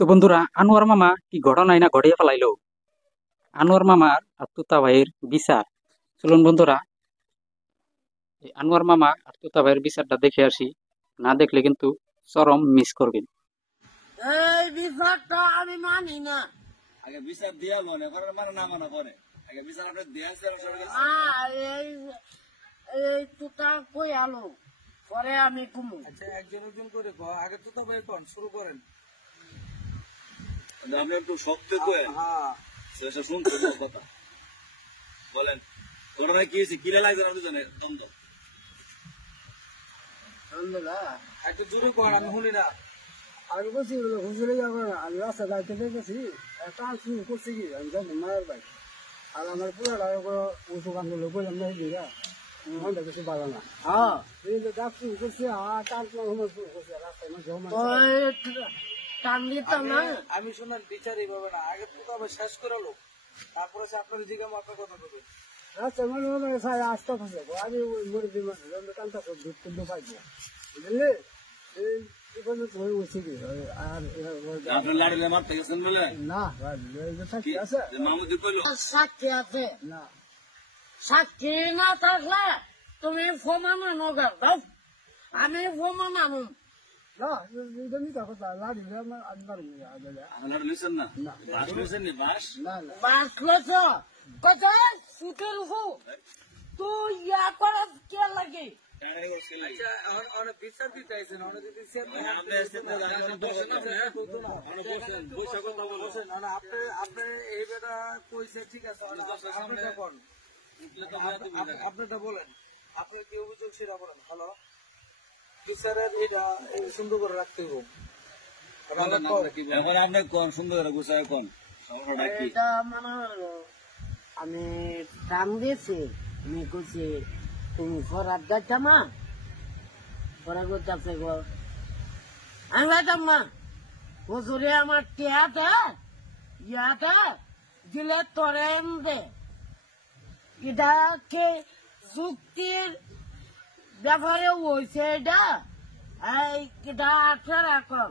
তো বন্ধুরা, আনোয়ার মামা কি ঘটনাই না ঘটিয়ে ফেলাইলো। আনোয়ার মামার আর তুতা ভাইয়ের বিচার। চলুন বন্ধুরা, এই আনোয়ার মামা আর তুতা ভাইয়ের বিচারটা দেখে আসি। না দেখলে কিন্তু চরম মিস করবেন। এই বিচারটা আমি মানি না। আগে বিচার দিয়া মনে করেন, মানে না মনে করে আগে বিচার আপনি দিয়েছেন। এই এই তুতা কই আলো পরে আমি ঘুমু। আচ্ছা, একজন একজন করে আগে তো তবে কোন শুরু করেন। আপনি একটু শক্ত করে হ্যাঁ, সেটা শুনতে কথা বলেন। ঘটনা কি হয়েছে, কিরা লাগছে আপনি জানেন? দ্বন্দ্ব আলহামদুলিল্লাহ একটু জোরে কর, আমি শুনি না। আমি বলছি হুজুরে যাবেন, আমি রাস্তা যাইতে দেখেছি কাজ শুরু করছি কি আমি জানি মায়ের বাড়ি। আর আমার পুরোটা উঁচু কান গুলো বললাম না দিরা মনটা কিছু ভালো না। হ্যাঁ এই যে কাজ শুরু করছে আর টান শুরু করছে রাস্তায় টান দিতাম না। আমি শুনেন, বিচার এইভাবে না, আগে তো তবে শেষ করে লোক, তারপরে সে আপনার জিজ্ঞাসা আপনার কথা বলবে। রাস্তায় মনে মনে সাই আসতে থাকে আমি মরে দিই মানে টানটা দুধ তুলতে পাইবো বুঝলি। এই তুমি উঠছি কি আর আপনি লাড়িলে মারতে গেছেন বলে না সাক্ষী আছে, মামুদি কইল সাক্ষী আছে না। সাক্ষী না থাকলে তুমি প্রমাণ আনো দাও, আমি প্রমাণ আনো না। মিথ্যা কথা লাড়িলে আমি পারবো না। আপনার লিছেন না, বাস লিছেন নি? বাস না বাস লছ কথা সুতের উপর তো ইয়া করা কে লাগে। আচ্ছা, অনেক বিচার দিতে আইছেন, অনেক যদি আপনি এই বেটা কইছে ঠিক আছে, আপনারটা বলেন, আপনার কি অভিযোগ সেটা বলেন। হ্যালো, বিচারের এটা সুন্দর করে রাখতে হবে। এখন আপনি কোন সুন্দর করে গুছায় কোন সমস্যাটা কি? এটা মানে আমি কাম দিয়েছি, আমি কইছি তুমি খরাব যাইতাম না, খরা করতে গো আমি যাইতাম না। হুজুরে আমার টিয়াটা ইয়াটা দিলে তোরে দে, এটাকে যুক্তির ব্যাপারে হয়েছে। এটা এই এটা আটকে রাখো,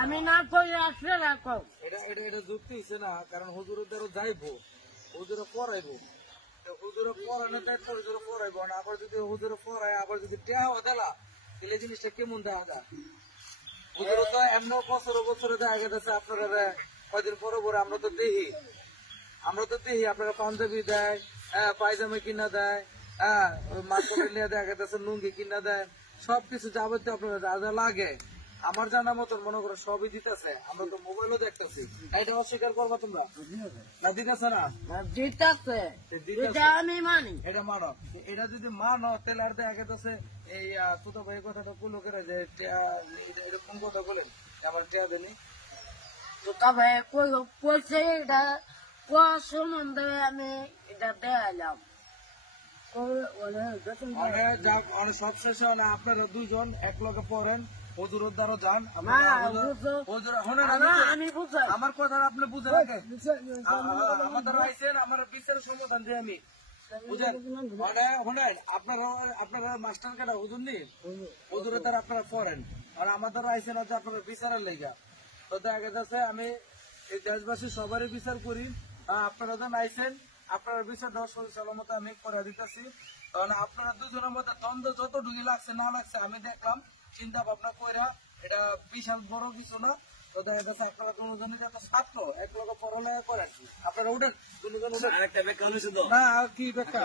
আমি না কই আটকে রাখো। এটা এটা এটা যুক্তি হচ্ছে না, কারণ হুজুরের দ্বারা যাইবো, হুজুরে পড়াইবো, হুজুরে পড়ানো তাই হুজুরে পড়াইবো না। আবার যদি হুজুরে পড়ায় আবার যদি টেহাও দিলা, তাহলে জিনিসটা কেমন দেখা যায়। হুজুরে তো এমন বছরে বছরে দেখা গেছে আপনারা কয়দিন পরে পরে আমরা তো দেখি আপনারা পাঞ্জাবি দেয়, পায়জামা কিনা দেয়, মার্কেটে নিয়ে দেখা গেছে লুঙ্গি কিনা দেয়, সবকিছু যাবতীয় আপনারা যা যা লাগে আমার জানা মতন মনে করো সবই দিতেছে। আমরা তো মোবাইলও দেখতেছি, এটা অস্বীকার করবা তোমরা না? দিতেছে না? দিতেছে, এটা আমি মানি। এটা মানো, এটা যদি মানো তাহলে আর দেখা গেছে এই তুতো ভাই কথাটা পুলো করে যে এরকম কথা বলেন আমার টেয়া দেনি। তো তবে কইছে এটা সম্বন্ধে আমি এটা দেয়ালাম। সব শেষে আপনারা দুইজন এক লগে পড়েন, হুজুরের দ্বারা যান। আমি বুঝাই আমার কথা আপনি বুঝে রাখেন, আমার দ্বারা আইসেন, আমার বিচারের সমাধান দিয়ে আমি বুঝেন। আপনারা মাস্টার কাটা হুজুর নি, হুজুরের দ্বারা আপনারা পড়েন, আর আমার দ্বারা আইসেন হচ্ছে আপনারা বিচারের লেগা। তো দেখা যাচ্ছে আমি এই দেশবাসী সবারই বিচার করি, আপনারা যখন আইসেন আপনার বিচার দেওয়ার সলমতো আমি করে দিতেছি। কারণ আপনারা দুজনের মধ্যে দ্বন্দ্ব যত ঢুকি লাগছে না লাগছে আমি দেখলাম, চিন্তা ভাবনা কইরা এটা বিশাল বড় কিছু না। তো দেখা যাচ্ছে আপনারা দুজনে যাতে ছাত্র এক লোক পড়ালেখা করেন, আপনারা উঠেন দুজন উঠেন। একটা ব্যাখ্যা হয়েছে তো না কি ব্যাখ্যা?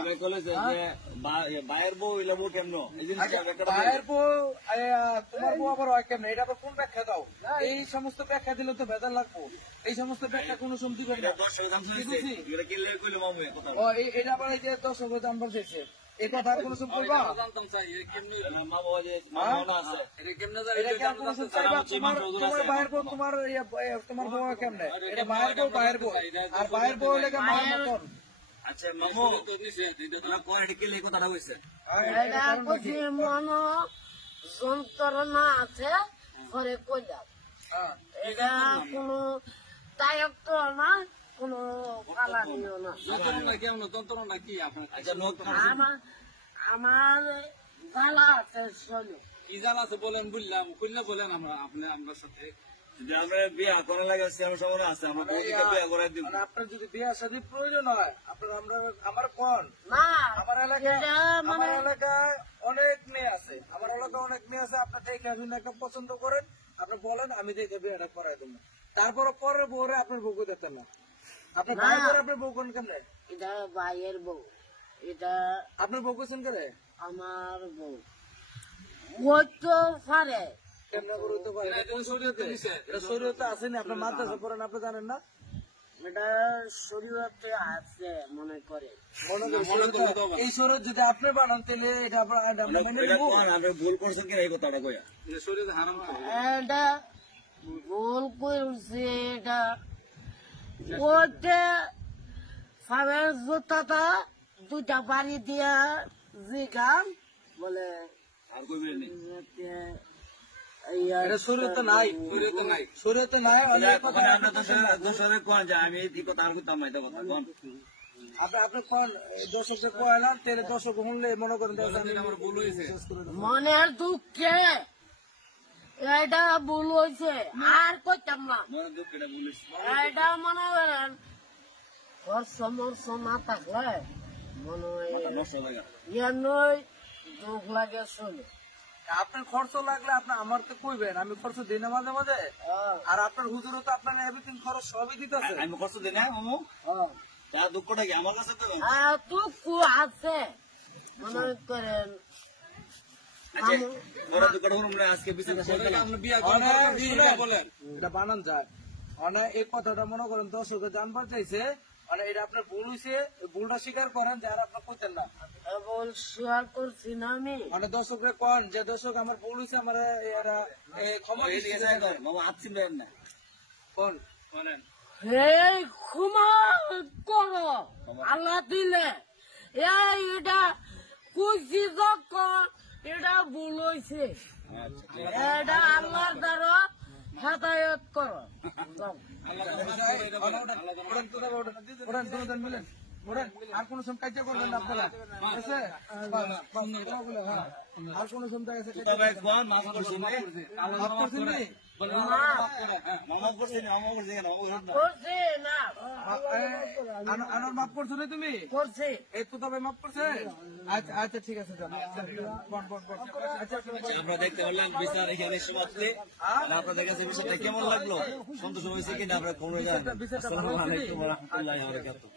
বাইরের বউ এলাম কেমন এই জিনিসটা ভাইয়ের বউ তোমার বউ আবার হয় কেমন, এটা আবার কোন ব্যাখ্যা দাও? এই সমস্ত ব্যাখ্যা দিলে তো ভেজাল লাগবো, এই সমস্ত ব্যাখ্যা কোনো সময় দিবেন না। এটা আবার এই যে দর্শক জানবার চাইছে, এই কথা আর কোনো সময় বলবা? তোমার ভাইয়ের বউ তোমার বউ কেমনে? এটা ভাইয়ের বউ ভাইয়ের বউ, আর ভাইয়ের বউ লেগে মায়ের মতন। আচ্ছা মামু কথাটা হয়েছে মন যন্ত্রণা আছে ঘরে কইলাম। এটা কোনো দায়িত্ব না, কোনো ফালানিও না। কেমন যন্ত্রণা কি আপনার? আমার জ্বালা আছে শরীরে। কি জ্বালা আছে বলেন, বললাম খুললে বলেন আমরা আপনার সাথে যদি আমরা বিয়ে করা লাগে আমার সময় আছে আমরা বউকে বিয়ে করে দিব। মানে আপনার যদি বিয়ে শাদী প্রয়োজন হয় আপনার আমার কোন না আমার এলাকায় এটা আমার এলাকায় অনেক মেয়ে আছে, আমার এলাকায় অনেক মেয়ে আছে। আপনার দেখে আপনি একটা পছন্দ করেন, আপনি বলেন আমি দেখে বিয়েটা করাই দেবো। তারপরে পরের বউরে আপনার বউকে দেখতেন না, আপনার ভাই করে আপনার বউ কোন কেমনে? এটা ভাইয়ের বউ, এটা আপনার বউ কোন করে আমার বউ। ওই তো পারে কেমনে করে হতে পারে? এটা শরীয়তে আসেনি, আপনার মাদ্রাসা পড়েন আপনি জানেন না? এটা শরীরতে আছে মনে করে। মনে করি এই শরীর যদি আপনি বানান তাহলে এটা আমরা মেনে এটা নিবো। কোন আমরা ভুল করছেন কিনা এই কথাটা কইয়া এটা ভুল করছে, এটা ওইটা ফাঁড়ের জুতাটা দুটা বাড়ি দিয়া জিগাম বলে আর কইবেন নি এটা শরীয়তে নাই, শরীয়তে নাই। অনেক কথা ওখানে আমরা দোষরে কোন যে আমি এই কথা আর করতাম না, এটা কথা কোন আপনি কোন দর্শককে কয়লাম তাহলে দর্শক শুনলে মনে করেন আমার ভুল হয়েছে। মনের দুঃখে এটা ভুল হয়েছে আর কইতাম না। মনে দুঃখ এটা বলিস এটা মনে করেন খরচ মরচ না থাকলে মনে হয় নষ্ট লাগে ইয়ানই দুঃখ লাগে শুনে। আপনার খরচ লাগলে আপনি আমার তো কইবেন, আমি খরচ দিই না মাঝে মাঝে। আর আপনার হুজুরও তো আপনাকে এভরিথিং খরচ সবই দিতেছে। আমি কষ্ট দিই না মামু, তা দুঃখটা কি আমার কাছে তো দুঃখ আছে মনে করেন। আচ্ছা ওরা দুঃখটা হলো না আজকে বিচারটা শেষ হলো এটা বানান যায় মানে এই কথাটা মনে করেন দর্শকে জানবার চাইছে, মানে এটা আপনার ভুল হয়েছে, ভুলটা স্বীকার করেন যে আর আপনার করতেন না। বল শেয়ার করছি না আমি। মানে দর্শকরা কন যে দর্শক আমার ভুল হয়েছে, আমার এরা ক্ষমা এদিকে যাই কর মামু আপছিন দেন না কন বলেন হে ক্ষমা করো আল্লাহ দিলে এটা কুচি যখন এটা ভুল হয়েছে, এটা আল্লাহর দ্বারা হেদায়ত করো। মিলেন আর কোন সময় কাজে করবেন না আপনারা, ঠিক আছে? আর কোন সময় তবে কোন মাফ করছি না মাফ করছেন নি? মামা করছি না মামা করছি না মামা করছি না করছে না আনোয়ার মাফ করছো না তুমি? করছে এই তো তবে মাফ করছে। আচ্ছা আচ্ছা ঠিক আছে যান। আচ্ছা আমরা দেখতে পারলাম বিচার এখানে সমাপ্তি। আপনাদের কাছে বিষয়টা কেমন লাগলো, সন্তোষ হয়েছে কিনা আমরা কমে যান। আসসালামু আলাইকুম ওয়া রাহমাতুল্লাহি ওয়া বারাকাতুহু।